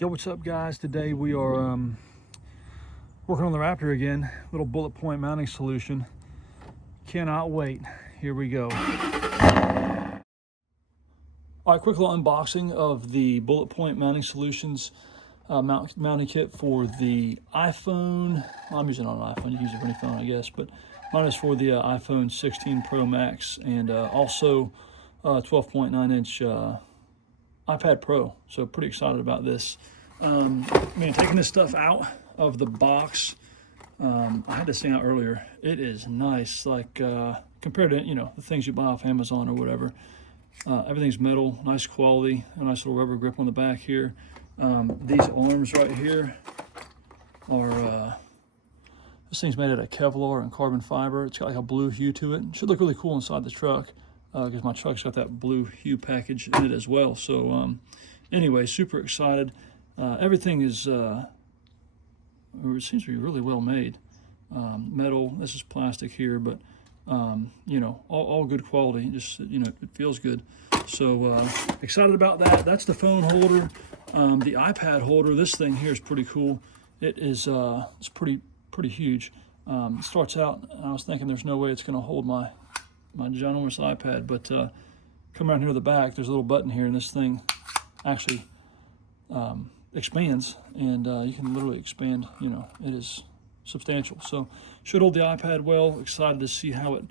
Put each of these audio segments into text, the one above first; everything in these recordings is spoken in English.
Yo, what's up guys? Today we are working on the Raptor again, little bullet point mounting solution. Cannot wait. Here we go. All right, quick little unboxing of the bullet point mounting solutions mounting kit for the iPhone. Well, I'm using it on an iPhone, you can use it for any phone I guess, but mine is for the iPhone 16 Pro Max and also 12.9 inch iPad Pro, so pretty excited about this. Taking this stuff out of the box, I had this thing out earlier. It is nice, like compared to the things you buy off Amazon or whatever. Everything's metal, nice quality, a nice little rubber grip on the back here. These arms right here are this thing's made out of Kevlar and carbon fiber. It's got like a blue hue to it. It should look really cool inside the truck, because my truck's got that blue hue package in it as well. So anyway, super excited. Everything is it seems to be really well made. Metal, this is plastic here, but all good quality. Just it feels good. So excited about that. That's the phone holder. The iPad holder, this thing here is pretty cool. It is it's pretty huge. It starts out, I was thinking there's no way it's going to hold my ginormous iPad, but come around here to the back, there's a little button here, and this thing actually expands, and you can literally expand. It is substantial, so should hold the iPad well. Excited to see how it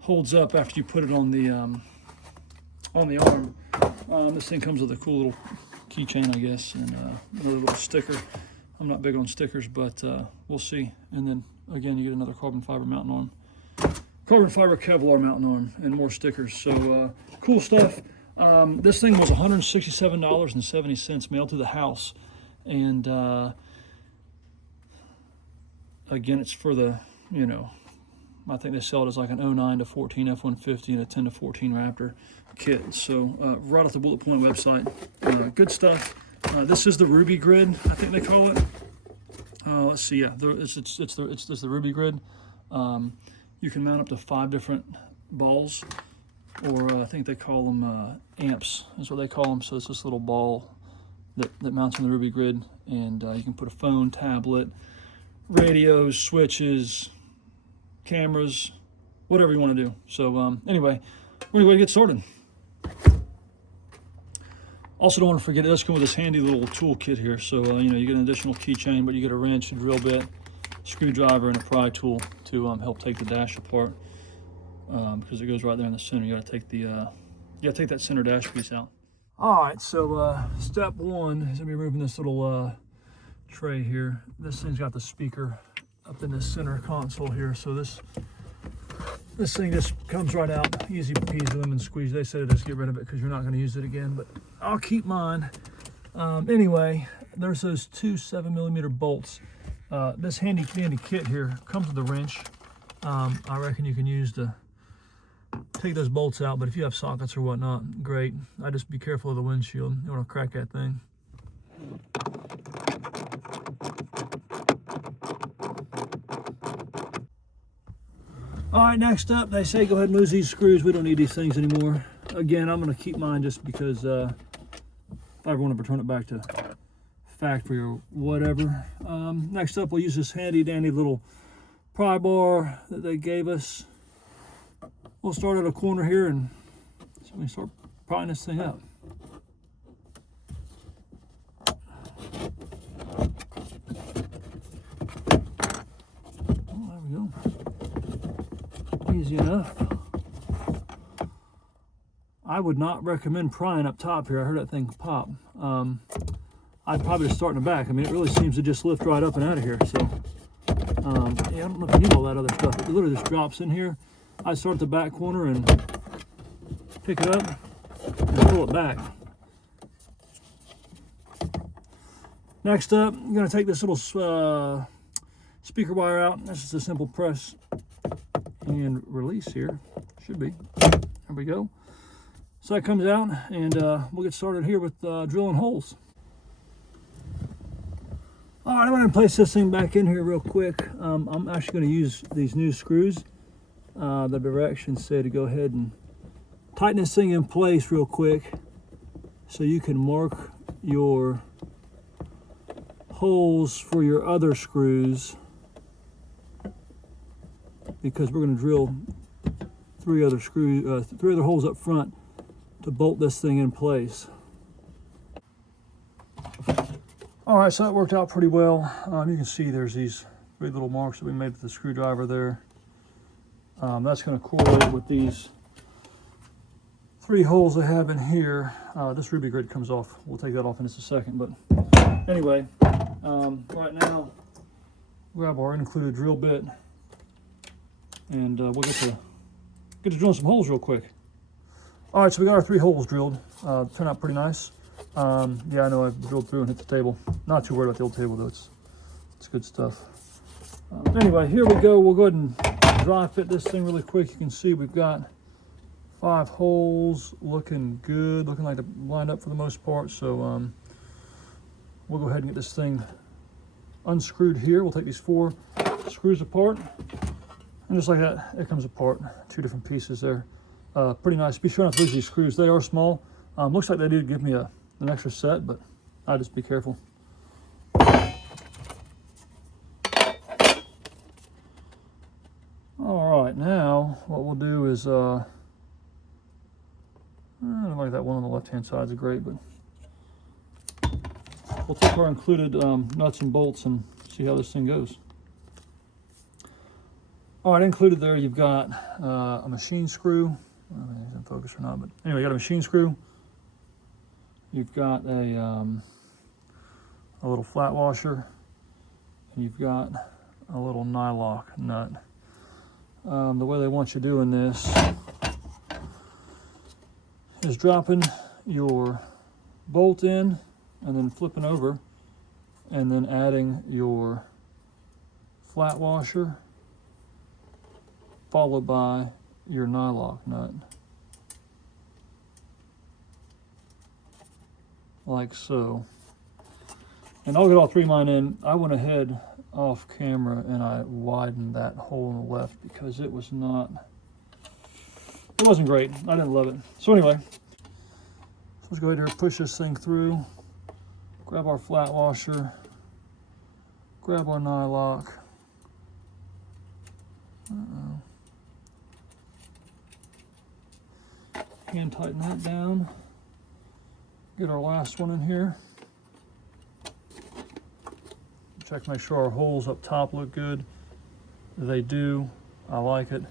holds up after you put it on the arm. This thing comes with a cool little keychain, I guess, and another little sticker. I'm not big on stickers, but we'll see. And then again, you get another carbon fiber mountain arm, carbon fiber Kevlar mountain arm, and more stickers. So cool stuff. This thing was $167.70 mailed to the house, and again, it's for the I think they sell it as like an 09 to 14 F150 and a 10 to 14 Raptor kit. So right off the Bullet Point website, good stuff. This is the Rubigrid, I think they call it. Let's see, yeah, it's the Rubigrid. You can mount up to 5 different balls, or I think they call them amps, is what they call them. So it's this little ball that mounts on the Rubigrid, and you can put a phone, tablet, radios, switches, cameras, whatever you want to do. So anyway, we're going to get started. Also, don't want to forget, it does come with this handy little tool kit here. So you get an additional keychain, but you get a wrench, a drill bit, screwdriver, and a pry tool to help take the dash apart, because it goes right there in the center. You got to take take that center dash piece out. All right, so step one is gonna be removing this little tray here. This thing's got the speaker up in the center console here, so this thing just comes right out, easy peasy lemon squeeze. They said just get rid of it because you're not going to use it again, but I'll keep mine. Anyway, there's those 2 7mm bolts. This handy dandy kit here comes with a wrench. I reckon you can use to take those bolts out, but if you have sockets or whatnot, great. I just be careful of the windshield. You want to crack that thing. All right, next up, they say go ahead and lose these screws. We don't need these things anymore. Again, I'm going to keep mine just because if I ever want to return it back to factory or whatever. Next up, we'll use this handy dandy little pry bar that they gave us. We'll start at a corner here and so we start prying this thing up. Oh, there we go. Easy enough. I would not recommend prying up top here. I heard that thing pop. I'd probably just start in the back. I mean, it really seems to just lift right up and out of here. So, yeah, I don't know if you need all that other stuff. It literally just drops in here. I start at the back corner and pick it up and pull it back. Next up, I'm going to take this little speaker wire out. This is a simple press and release here. Should be. There we go. So that comes out, and we'll get started here with drilling holes. All right, I'm going to place this thing back in here real quick. I'm actually going to use these new screws. The directions say to go ahead and tighten this thing in place real quick so you can mark your holes for your other screws, because we're going to drill three other holes up front to bolt this thing in place. All right, so that worked out pretty well. You can see there's these 3 little marks that we made with the screwdriver there. That's going to correlate with these 3 holes I have in here. This Rubigrid comes off. We'll take that off in just a second. But anyway, right now, grab our included drill bit, and we'll get to drilling some holes real quick. All right, so we got our 3 holes drilled. Turned out pretty nice. Yeah, I know I've drilled through and hit the table. Not too worried about the old table though. It's good stuff. Anyway, here we go. We'll go ahead and dry fit this thing really quick. You can see we've got 5 holes, looking good, looking like they're lined up for the most part. So we'll go ahead and get this thing unscrewed here. We'll take these 4 screws apart, and just like that, it comes apart. 2 different pieces there. Pretty nice. Be sure not to lose these screws. They are small. Looks like they did give me an extra set, but I'll just be careful. All right, now what we'll do is, I don't like that one on the left-hand side is great, but we'll take our included nuts and bolts and see how this thing goes. All right, included there, you've got a machine screw. I don't know if it's in focus or not, but anyway, you got a machine screw. You've got a little flat washer, and you've got a little nylock nut. The way they want you doing this is dropping your bolt in and then flipping over and then adding your flat washer followed by your nylock nut. Like so. And I'll get all 3 of mine in. I went ahead off camera and I widened that hole on the left because it wasn't great. I didn't love it. So anyway, let's go ahead here, push this thing through, grab our flat washer, grab our nylock. Hand tighten that down. Get our last one in here. Check, make sure our holes up top look good. They do. I like it.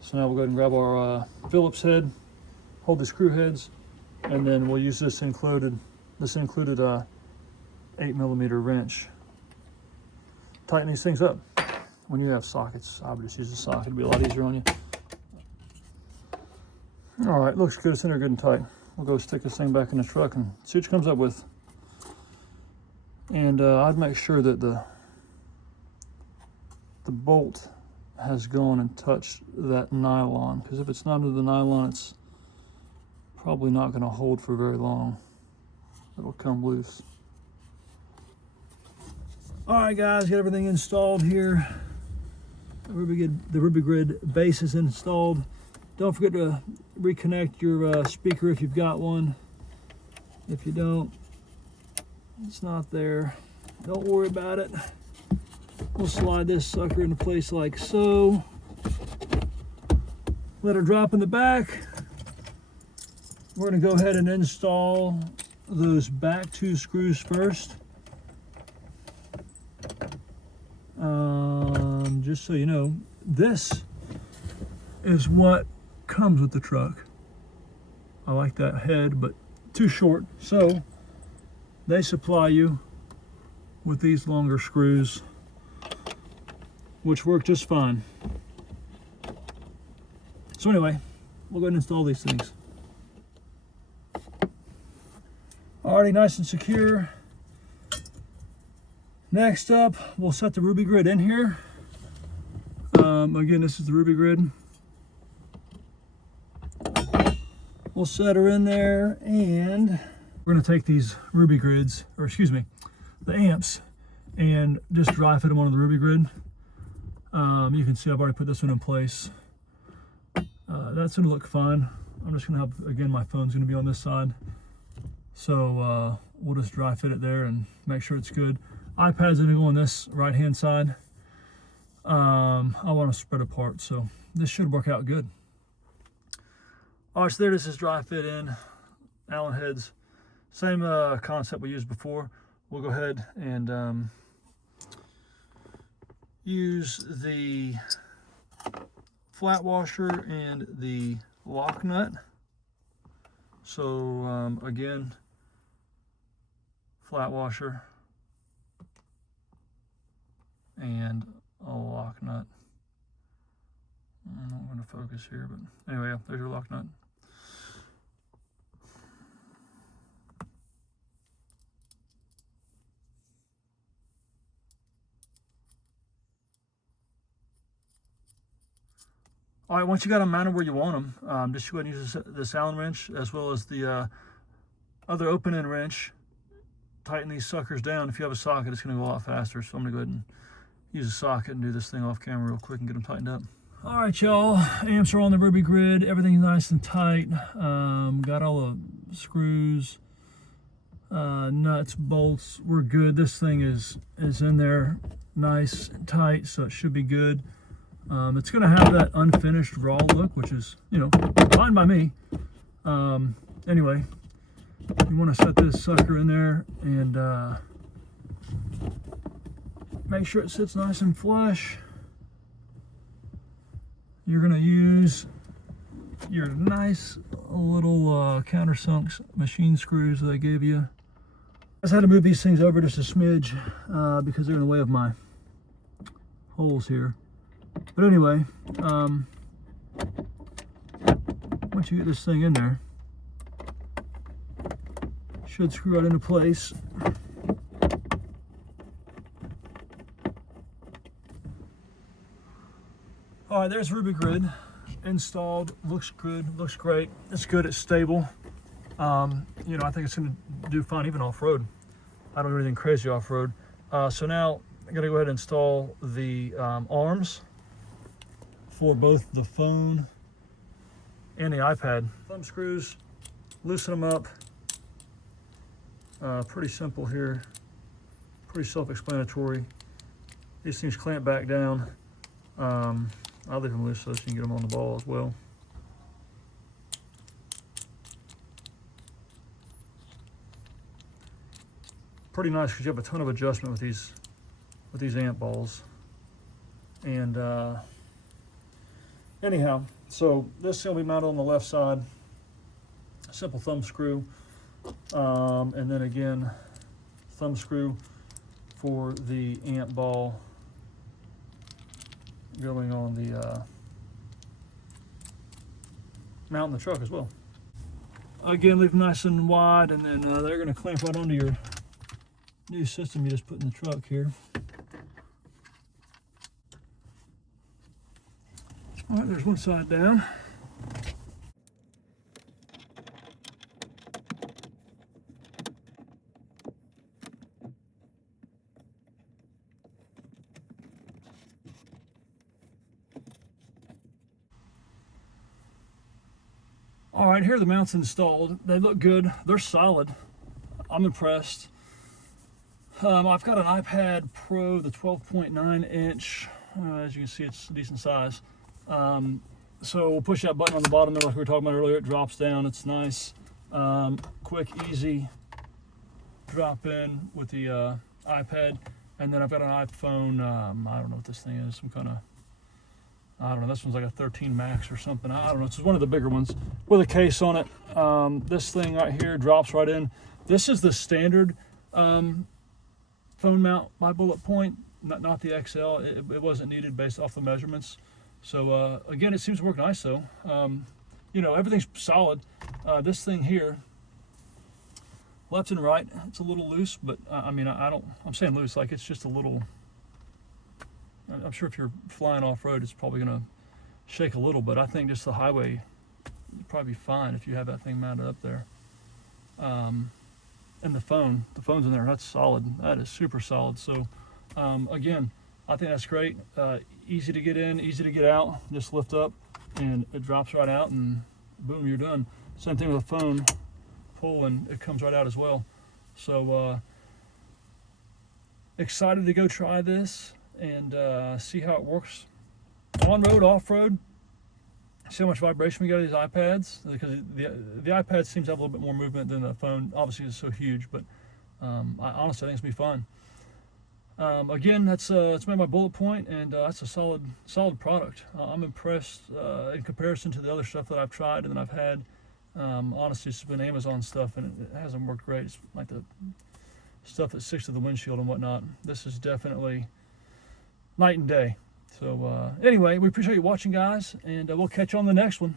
So now we'll go ahead and grab our Phillips head, hold the screw heads, and then we'll use this included 8mm wrench. Tighten these things up. When you have sockets, I would just use a socket. It'd be a lot easier on you. All right, looks good. It's in there good and tight. We'll go stick this thing back in the truck and see what it comes up with. And I'd make sure that the bolt has gone and touched that nylon, because if it's not under the nylon, it's probably not going to hold for very long. It'll come loose. All right, guys, got everything installed here. The Rubigrid base is installed. Don't forget to reconnect your speaker if you've got one. If you don't, it's not there. Don't worry about it. We'll slide this sucker into place like so. Let her drop in the back. We're going to go ahead and install those back 2 screws first. Just so you know, this is what comes with the truck. I like that head, but too short. So they supply you with these longer screws, which work just fine. So anyway, we'll go ahead and install these things. Already nice and secure. Next up, we'll set the Rubigrid in here. Again, this is the Rubigrid. We'll set her in there, and we're going to take these Rubigrids, or excuse me, the amps, and just dry fit them onto the Rubigrid. You can see I've already put this one in place. That's going to look fine. I'm just going to have, again, my phone's going to be on this side. So we'll just dry fit it there and make sure it's good. iPad's gonna go on this right-hand side. I want to spread apart, so this should work out good. All right, so there this is dry fit in, Allen heads. Same concept we used before. We'll go ahead and use the flat washer and the lock nut. So again, flat washer and a lock nut. I'm not going to focus here, but anyway, yeah, there's your lock nut. All right, once you got them mounted where you want them, just go ahead and use this Allen wrench as well as the other open end wrench. Tighten these suckers down. If you have a socket, it's going to go a lot faster. So I'm going to go ahead and use a socket and do this thing off camera real quick and get them tightened up. All right, y'all. Amps are on the Rubigrid. Everything's nice and tight. Got all the screws, nuts, bolts. We're good. This thing is in there nice and tight, so it should be good. It's going to have that unfinished raw look, which is, you know, fine by me. Anyway, you want to set this sucker in there and make sure it sits nice and flush. You're going to use your nice little countersunk machine screws that I gave you. I just had to move these things over just a smidge because they're in the way of my holes here. But anyway, once you get this thing in there, should screw right into place. All right, there's Rubigrid installed. Looks good, looks great. It's good, it's stable. You know, I think it's gonna do fine even off-road. I don't do anything crazy off-road. So now I'm gonna go ahead and install the arms for both the phone and the iPad. Thumb screws, loosen them up. Pretty simple here, pretty self-explanatory. These things clamp back down. I'll leave them loose so you can get them on the ball as well. Pretty nice because you have a ton of adjustment with these amp balls. And anyhow, so this is going to be mounted on the left side. Simple thumb screw. And then again, thumb screw for the amp ball going on the mount in the truck as well. Again, leave them nice and wide, and then they're going to clamp right onto your new system you just put in the truck here. All right, there's one side down. All right, here are the mounts installed. They look good. They're solid. I'm impressed. I've got an iPad Pro, the 12.9 inch. As you can see, it's a decent size. So we'll push that button on the bottom there like we were talking about earlier. It drops down. It's nice. Quick, easy drop in with the iPad. And then I've got an iPhone, I don't know what this thing is, some kind of, I don't know, this one's like a 13 Max or something. I don't know, it's one of the bigger ones with a case on it. This thing right here drops right in. This is the standard phone mount by Bulletpoint, not the XL. It wasn't needed based off the measurements. So again, it seems to work nice though. You know, everything's solid. This thing here, left and right, it's a little loose, but I mean, I'm saying loose, like it's just a little, I'm sure if you're flying off-road, it's probably gonna shake a little, but I think just the highway would probably be fine if you have that thing mounted up there. And the phone's in there, that's solid. That is super solid. So again, I think that's great. Easy to get in, easy to get out. Just lift up and it drops right out and boom, you're done. Same thing with the phone, pull and it comes right out as well. So excited to go try this and see how it works on road, off road. See how much vibration we get out of these iPads, because the iPad seems to have a little bit more movement than the phone. Obviously, it's so huge, but honestly, I think it's gonna be fun. Again, it's made by Bulletpoint, and that's a solid product. I'm impressed in comparison to the other stuff that I've tried and that I've had. Honestly, it's been Amazon stuff, and it hasn't worked great. It's like the stuff that sticks to the windshield and whatnot. This is definitely night and day. So anyway, we appreciate you watching, guys, and we'll catch you on the next one.